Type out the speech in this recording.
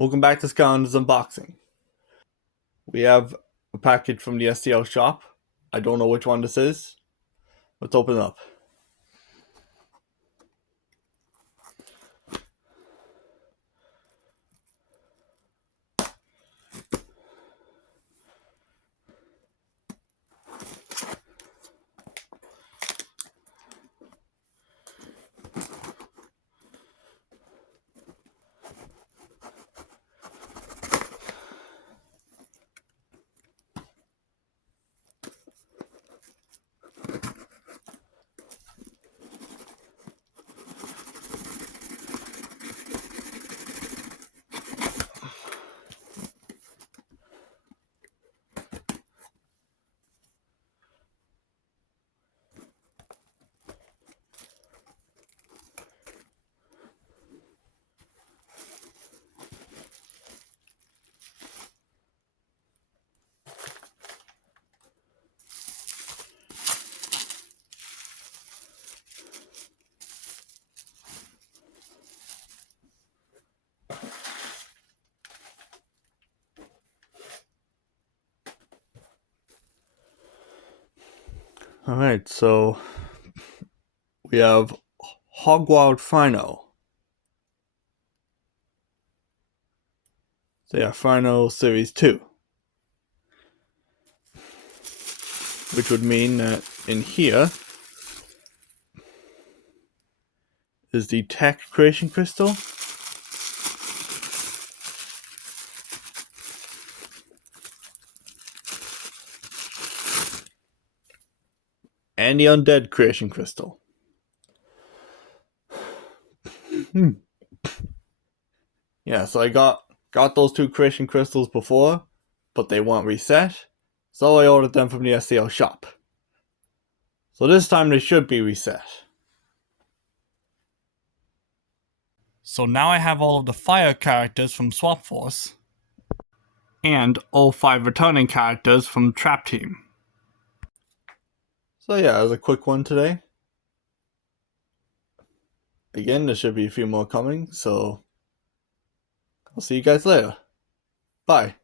Welcome back to Skylanders Unboxing. We have a package from the STL shop. I don't know which one this is. Let's open it up. Alright, so we have Hogwild Phino. So yeah, Phino Series 2. Which would mean that in here is the Tech Creation Crystal. And the Undead Creation Crystal. Yeah, so I got those two creation crystals before, but they weren't reset, so I ordered them from the STL shop. So this time they should be reset. So now I have all of the fire characters from Swap Force, and all 5 returning characters from Trap Team. So yeah, it was a quick one today. Again, there should be a few more coming, so I'll see you guys later. Bye.